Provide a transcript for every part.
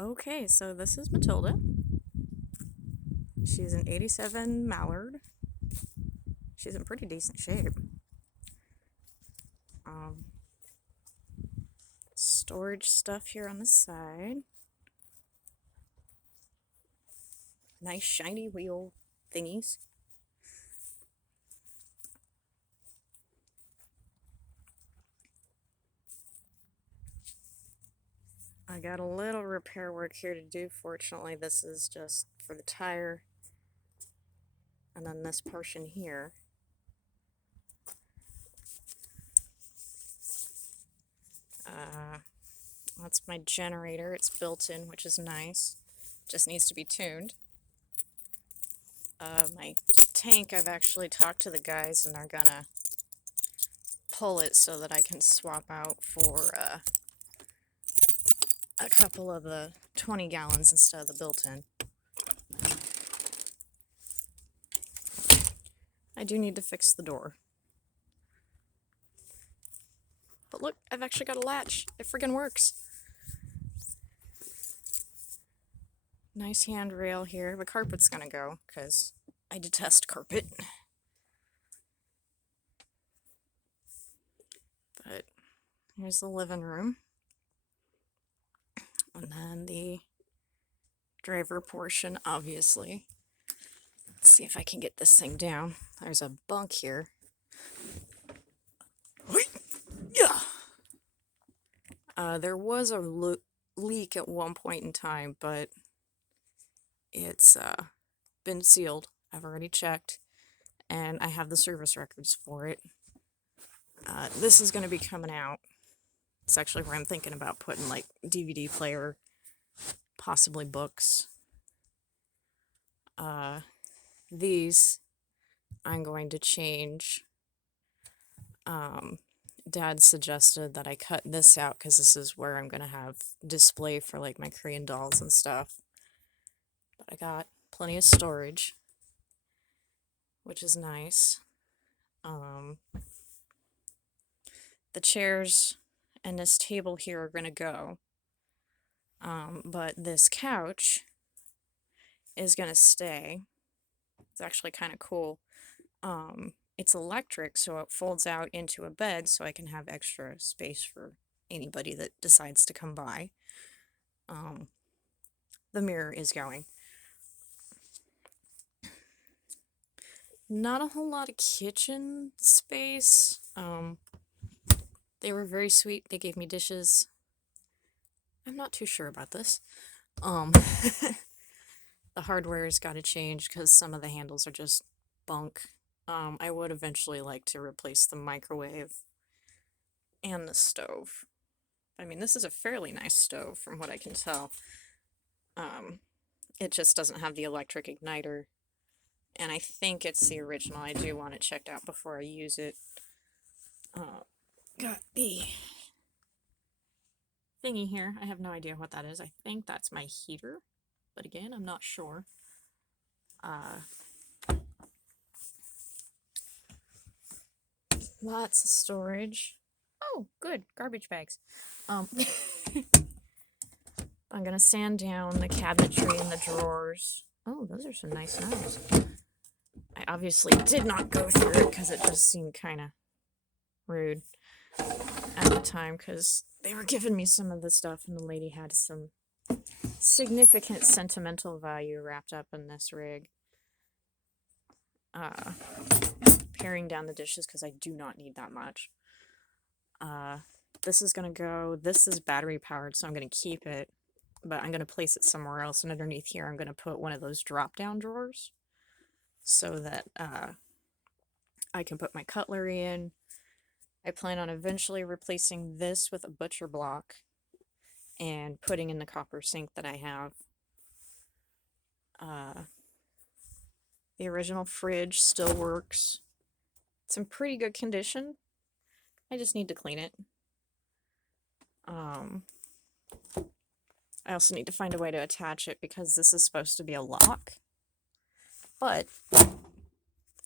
Okay, so this is Matilda. She's an 87 Mallard. She's in pretty decent shape. Storage stuff here on the side. Nice shiny wheel thingies. I got a little repair work here to do. Fortunately, this is just for the tire. And then this portion here. That's my generator. It's built in, which is nice. Just needs to be tuned. My tank, I've actually talked to the guys and they're gonna pull it so that I can swap out for a couple of the 20 gallons instead of the built-in. I do need to fix the door. But look, I've actually got a latch. It friggin' works. Nice handrail here. The carpet's gonna go, because I detest carpet. But here's the living room. And then the driver portion, obviously. Let's see if I can get this thing down. There's a bunk here. There was a leak at one point in time, but it's been sealed. I've already checked, and I have the service records for it. This is going to be coming out. It's actually where I'm thinking about putting like DVD player, possibly books. These I'm going to change. Dad suggested that I cut this out because this is where I'm going to have display for like my Korean dolls and stuff. But I got plenty of storage, which is nice. The chairs and this table here are going to go. But this couch is going to stay. It's actually kind of cool. It's electric, so it folds out into a bed so I can have extra space for anybody that decides to come by. The mirror is going. Not a whole lot of kitchen space. They were very sweet. They gave me dishes. I'm not too sure about this. The hardware's got to change because some of the handles are just bunk. I would eventually like to replace the microwave and the stove. I mean, this is a fairly nice stove from what I can tell. It just doesn't have the electric igniter. And I think it's the original. I do want it checked out before I use it. Got the thingy here. I have no idea what that is. I think that's my heater. But again, I'm not sure. Lots of storage. Oh, good. Garbage bags. I'm gonna sand down the cabinetry and the drawers. Oh, those are some nice knives. I obviously did not go through it because it just seemed kind of rude at the time because they were giving me some of the stuff and the lady had some significant sentimental value wrapped up in this rig. Paring down the dishes because I do not need that much. This is gonna go. This is battery powered, so I'm gonna keep it, but I'm gonna place it somewhere else. And underneath here, I'm gonna put one of those drop-down drawers so that I can put my cutlery in. I plan on eventually replacing this with a butcher block and putting in the copper sink that I have. The original fridge still works. It's in pretty good condition. I just need to clean it. I also need to find a way to attach it because this is supposed to be a lock. But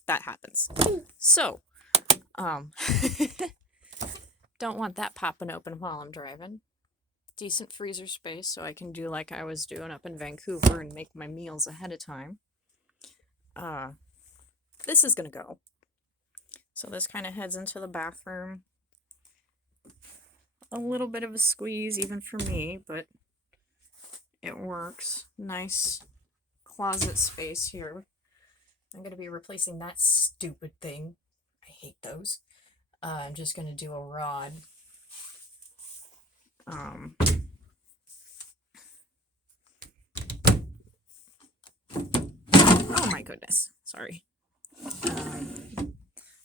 that happens. So, don't want that popping open while I'm driving. decent freezer space so I can do like I was doing up in Vancouver and make my meals ahead of time. This is gonna go. So this kind of heads into the bathroom. A little bit of a squeeze even for me, but it works. Nice closet space here. I'm gonna be replacing that stupid thing. I hate those. I'm just gonna do a rod. Oh my goodness. Sorry.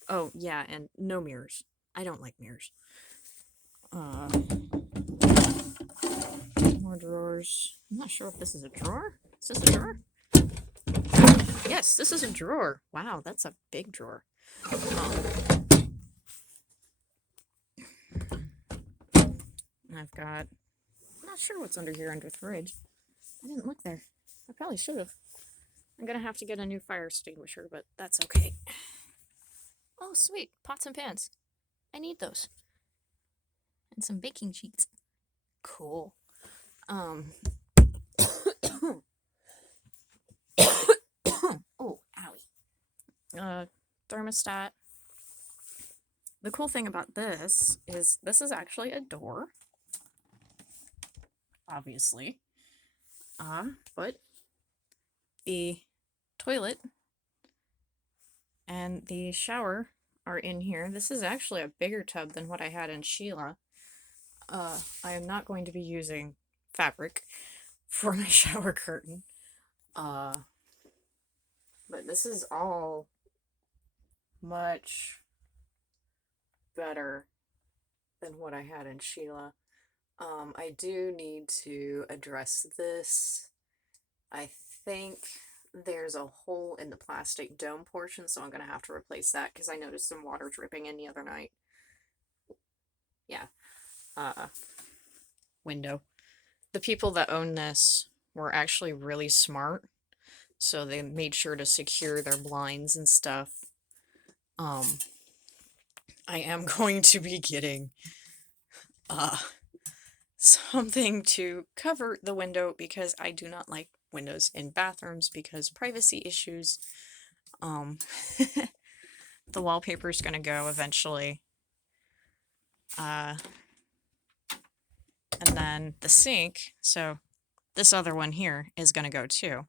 Oh yeah, and no mirrors. I don't like mirrors. More drawers. I'm not sure if this is a drawer. Is this a drawer? Yes, this is a drawer. Wow, that's a big drawer. I've got, I'm not sure what's under here under the fridge. I didn't look there. I probably should have. I'm gonna have to get a new fire extinguisher, but that's okay. Oh, sweet. Pots and pans. I need those. And some baking sheets. Cool. Oh, owie. Thermostat. The cool thing about this is actually a door. Obviously. But the toilet and the shower are in here. This is actually a bigger tub than what I had in Sheila. I am not going to be using fabric for my shower curtain. But this is all much better than what I had in Sheila. I do need to address this. I think there's a hole in the plastic dome portion, so I'm going to have to replace that because I noticed some water dripping in the other night. Yeah. Window. The people that own this were actually really smart, so they made sure to secure their blinds and stuff. I am going to be getting something to cover the window because I do not like windows in bathrooms because privacy issues. The wallpaper's gonna go eventually. And then the sink, so this other one here is gonna go too.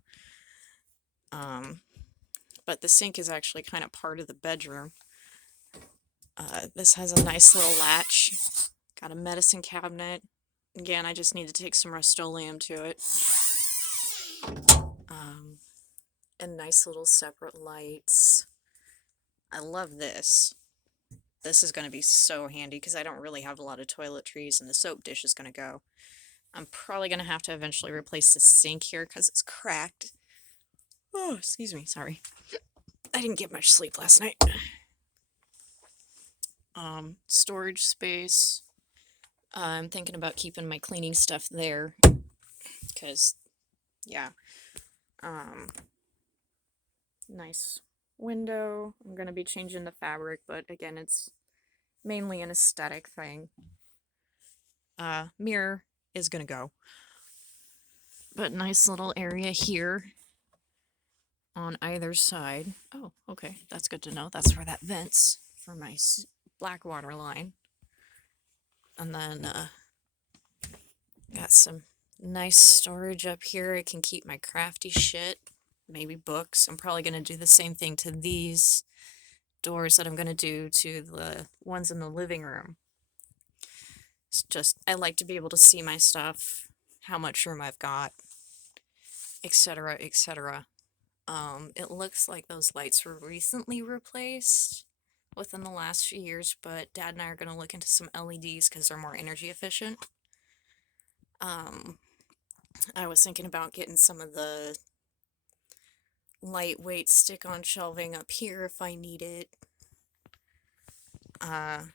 But the sink is actually kind of part of the bedroom. This has a nice little latch. Got a medicine cabinet. Again, I just need to take some Rust-Oleum to it. And nice little separate lights. I love this. This is going to be so handy because I don't really have a lot of toiletries and the soap dish is going to go. I'm probably going to have to eventually replace the sink here because it's cracked. Oh, excuse me, sorry. I didn't get much sleep last night. Storage space. I'm thinking about keeping my cleaning stuff there because, yeah. Nice window. I'm going to be changing the fabric, but again, it's mainly an aesthetic thing. Mirror is going to go. But nice little area here on either side. Oh, okay. That's good to know. That's where that vents for my black water line. And then got some nice storage up here. I can keep my crafty shit, maybe books. I'm probably going to do the same thing to these doors that I'm going to do to the ones in the living room. It's just, I like to be able to see my stuff, how much room I've got, etc., etc. It looks like those lights were recently replaced within the last few years, but Dad and I are going to look into some LEDs because they're more energy efficient. I was thinking about getting some of the lightweight stick-on shelving up here if I need it. I'm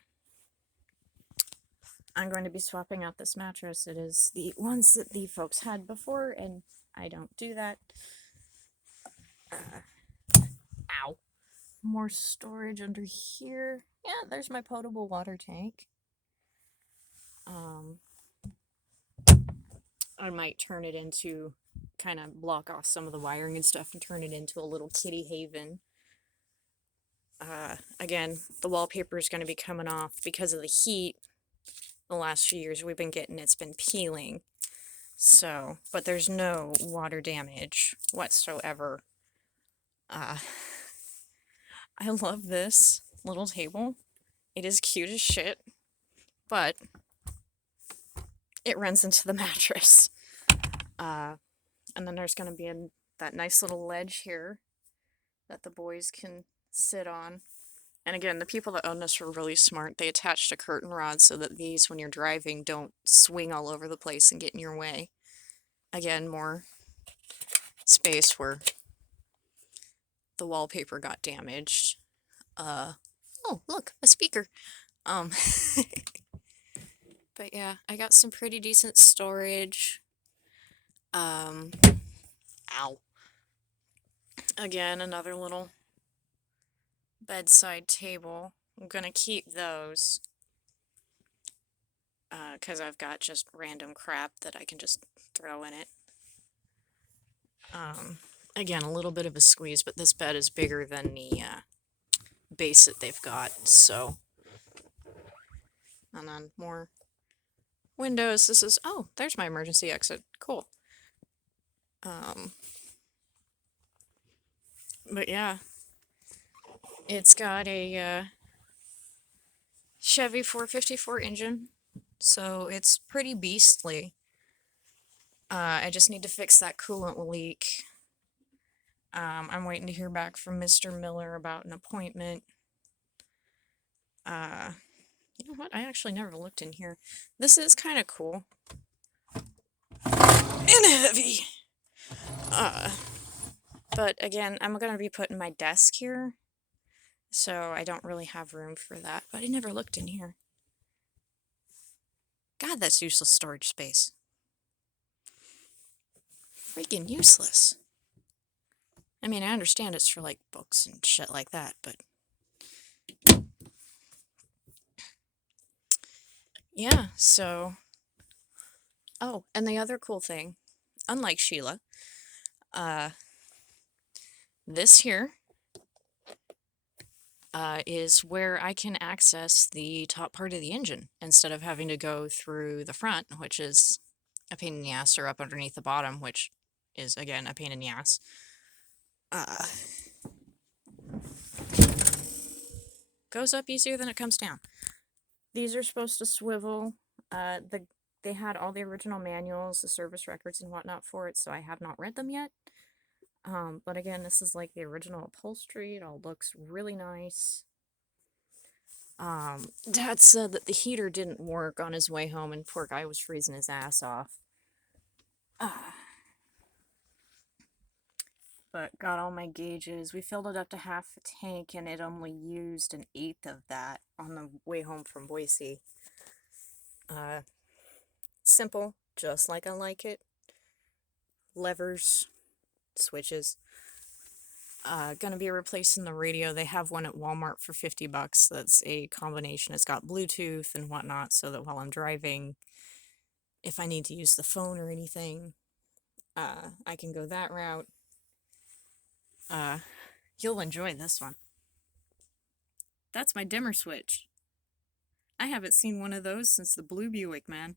going to be swapping out this mattress. It is the ones that the folks had before, and I don't do that. Ow. More storage under here. Yeah, there's my potable water tank. I might turn it into, kind of block off some of the wiring and stuff and turn it into a little kitty haven. Again, the wallpaper is going to be coming off because of the heat. The last few years we've been getting, it's been peeling. So, but there's no water damage whatsoever. I love this little table. It is cute as shit, but it runs into the mattress. And then there's going to be that nice little ledge here that the boys can sit on. And again, the people that own this were really smart. They attached a curtain rod so that these, when you're driving, don't swing all over the place and get in your way. Again, more space where the wallpaper got damaged. Oh, look, a speaker. But yeah, I got some pretty decent storage. Ow. Again, another little bedside table. I'm gonna keep those because I've got just random crap that I can just throw in it. Again, a little bit of a squeeze, but this bed is bigger than the base that they've got, so. And then more windows. This is, oh, there's my emergency exit. Cool. But yeah, it's got a Chevy 454 engine, so it's pretty beastly. I just need to fix that coolant leak. I'm waiting to hear back from Mr. Miller about an appointment. You know what? I actually never looked in here. This is kind of cool. And heavy. But again, I'm going to be putting my desk here, so I don't really have room for that. But I never looked in here. God, that's useless storage space. Freaking useless. I mean, I understand it's for, like, books and shit like that, but... yeah, so... oh, and the other cool thing, unlike Sheila, this here is where I can access the top part of the engine instead of having to go through the front, which is a pain in the ass, or up underneath the bottom, which is, again, a pain in the ass. Goes up easier than it comes down. These are supposed to swivel. They had all the original manuals, the service records and whatnot for it, so I have not read them yet. But again, this is like the original upholstery. It all looks really nice. Dad said that the heater didn't work on his way home, and poor guy was freezing his ass off. But got all my gauges. We filled it up to half a tank, and it only used 1/8 of that on the way home from Boise. Simple, just like I like it. Levers, switches. Gonna be replacing the radio. They have one at Walmart for $50. That's a combination. It's got Bluetooth and whatnot, so that while I'm driving, if I need to use the phone or anything, I can go that route. You'll enjoy this one. That's my dimmer switch. I haven't seen one of those since the blue Buick, man.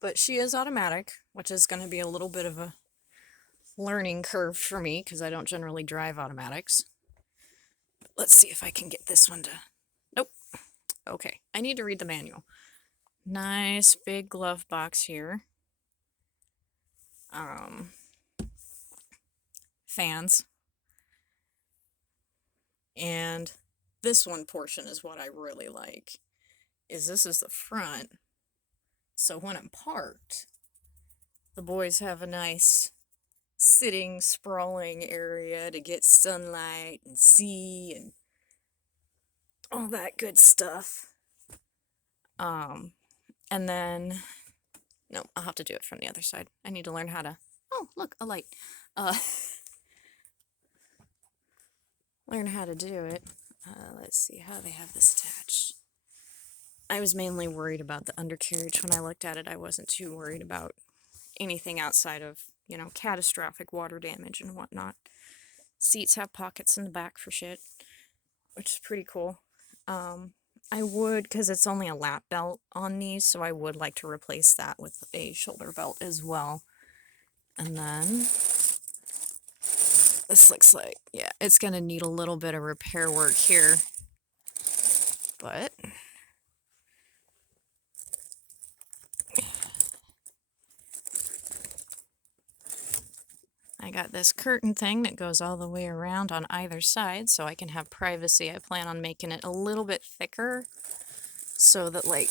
But she is automatic, which is going to be a little bit of a learning curve for me, because I don't generally drive automatics. But let's see if I can get this one to... nope. Okay, I need to read the manual. Nice big glove box here. Fans. And this one portion is what I really like. This is the front. So when I'm parked, the boys have a nice sitting, sprawling area to get sunlight and see and all that good stuff. And then, no, I'll have to do it from the other side. I need to learn how to, oh, look, a light. Learn how to do it. Let's see how they have this attached. I was mainly worried about the undercarriage. When I looked at it, I wasn't too worried about anything outside of, catastrophic water damage and whatnot. Seats have pockets in the back for shit, which is pretty cool. I would, because it's only a lap belt on these, so I would like to replace that with a shoulder belt as well. And then this looks like, yeah, it's going to need a little bit of repair work here. But I got this curtain thing that goes all the way around on either side so I can have privacy. I plan on making it a little bit thicker so that, like,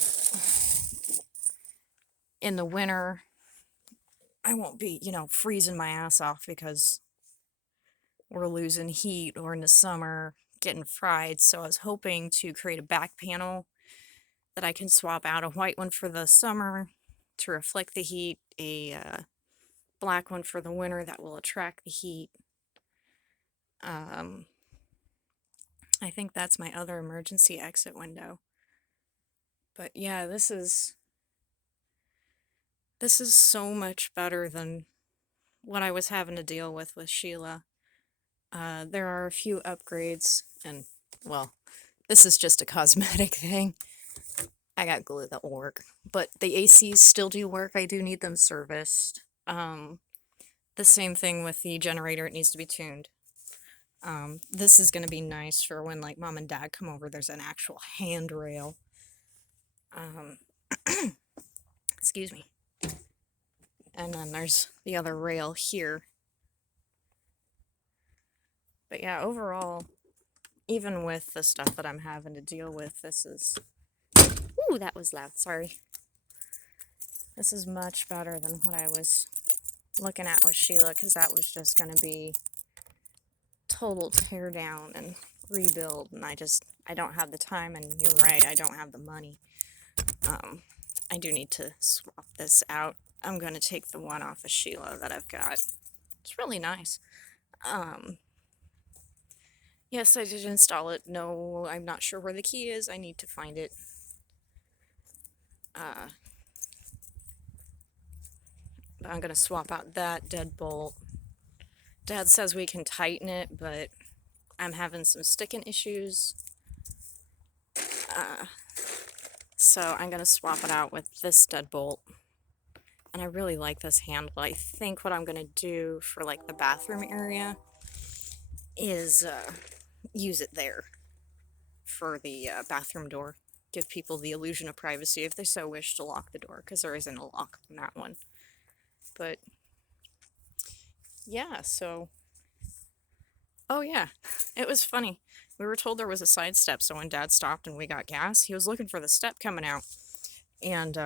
in the winter, I won't be, freezing my ass off because we're losing heat, or in the summer, getting fried. So I was hoping to create a back panel that I can swap out, a white one for the summer to reflect the heat, a black one for the winter that will attract the heat. I think that's my other emergency exit window. But yeah, this is so much better than what I was having to deal with Sheila. There are a few upgrades, and, well, this is just a cosmetic thing. I got glue that will work. But the ACs still do work. I do need them serviced. The same thing with the generator. It needs to be tuned. This is going to be nice for when, like, mom and dad come over. There's an actual handrail. Excuse me. And then there's the other rail here. But yeah, overall, even with the stuff that I'm having to deal with, this is... Ooh, that was loud. Sorry. This is much better than what I was looking at with Sheila, because that was just going to be total tear down and rebuild, and I don't have the time, and you're right, I don't have the money. I do need to swap this out. I'm going to take the one off of Sheila that I've got. It's really nice. Yes, I did install it. No, I'm not sure where the key is. I need to find it. But I'm going to swap out that deadbolt. Dad says we can tighten it, but I'm having some sticking issues. So I'm going to swap it out with this deadbolt. And I really like this handle. I think what I'm going to do for, like, the bathroom area is use it there for the bathroom door. Give people the illusion of privacy if they so wish to lock the door, because there isn't a lock on that one. But yeah, so... Oh yeah, it was funny. We were told there was a side step, so when Dad stopped and we got gas, he was looking for the step coming out. And,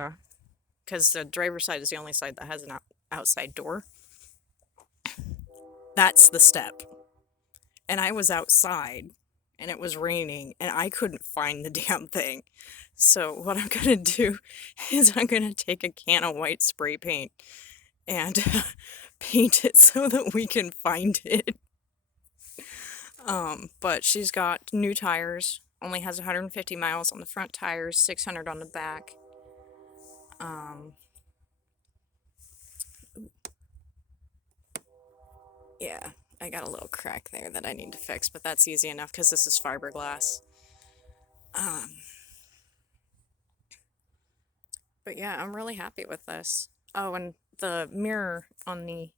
because the driver's side is the only side that has an outside door. That's the step. And I was outside, and it was raining, and I couldn't find the damn thing. So what I'm going to do is I'm going to take a can of white spray paint and paint it so that we can find it. But she's got new tires, only has 150 miles on the front tires, 600 on the back. Yeah, I got a little crack there that I need to fix, but that's easy enough because this is fiberglass. But yeah, I'm really happy with this. Oh, and the mirror on the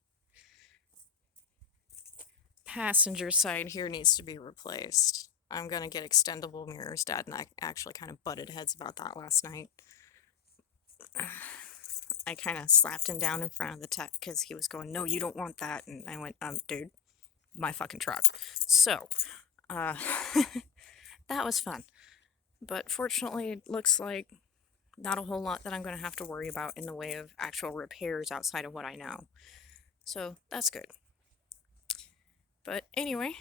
passenger side here needs to be replaced. I'm gonna get extendable mirrors. Dad and I actually kind of butted heads about that last night. I kind of slapped him down in front of the tech because he was going, "No, you don't want that." And I went, dude, my fucking truck. So, that was fun. But fortunately, it looks like not a whole lot that I'm going to have to worry about in the way of actual repairs outside of what I know. So, that's good. But anyway,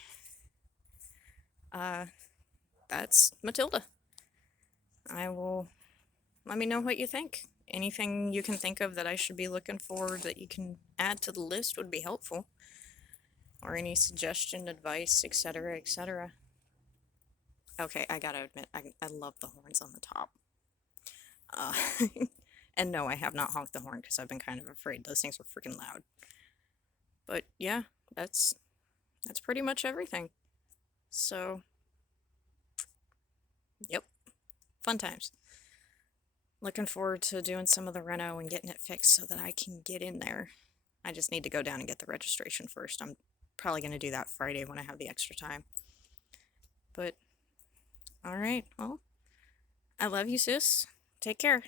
that's Matilda. Let me know what you think. Anything you can think of that I should be looking for that you can add to the list would be helpful. Or any suggestion, advice, etc., etc. Okay, I gotta admit, I love the horns on the top. Uh, and no, I have not honked the horn because I've been kind of afraid. Those things are freaking loud. But yeah, that's pretty much everything. So, yep, fun times. Looking forward to doing some of the reno and getting it fixed so that I can get in there. I just need to go down and get the registration first. I'm probably going to do that Friday when I have the extra time. But, all right, well, I love you, sis. Take care.